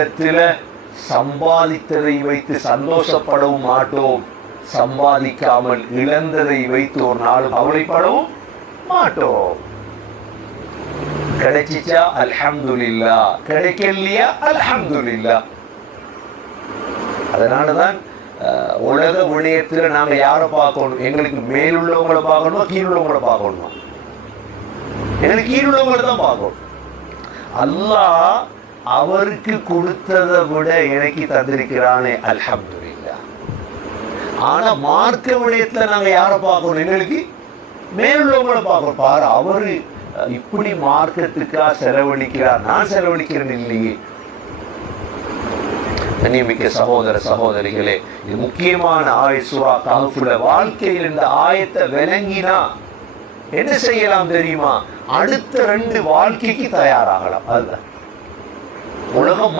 உலகத்தில் சம்பாதித்ததை வைத்து சந்தோஷப்படவும் மாட்டோம், சம்பாதிக்காமல் இழந்ததை வைத்து ஒரு நாள் கவலைப்படவும் மாட்டோம். கிடைச்சிச்சா அல்ஹம்துலில்லாஹ், கிடைக்கலையா அல்ஹம்துலில்லாஹ். அதனாலதான் உலக விடயத்தில் நாங்க யாரை பார்க்கணும்? எங்களுக்கு மேலுள்ளவங்களை பார்க்கணுமா கீழுள்ளவங்களை பார்க்கணுமா? எங்களுக்கு கீழுள்ளவங்களை தான் பார்க்கணும். அல்லாஹ் அவருக்கு கொடுத்ததை விட எனக்கு தந்திருக்கிறானே அல்ஹம்துலில்லாஹ். ஆனா மார்க்க விடயத்துல நாங்க யாரை பார்க்கணும்? எங்களுக்கு மேலுள்ளவங்களை பார்க்கணும். பாரு, அவரு இப்படி மார்க்கத்துக்கா செலவழிக்கிறார், நான் செலவழிக்கிறேன் இல்லையே. கண்ணியமிக்க சகோதர சகோதரிகளே, இது முக்கியமான ஆயத் சூரா கஹ்ஃப்ல. வாழ்க்கையில் இந்த ஆயத்தை விளங்கினா என்ன செய்யலாம் தெரியுமா? அடுத்த 2 வாழ்க்கைக்கு தயாராகலாம். அல்ல உலகம்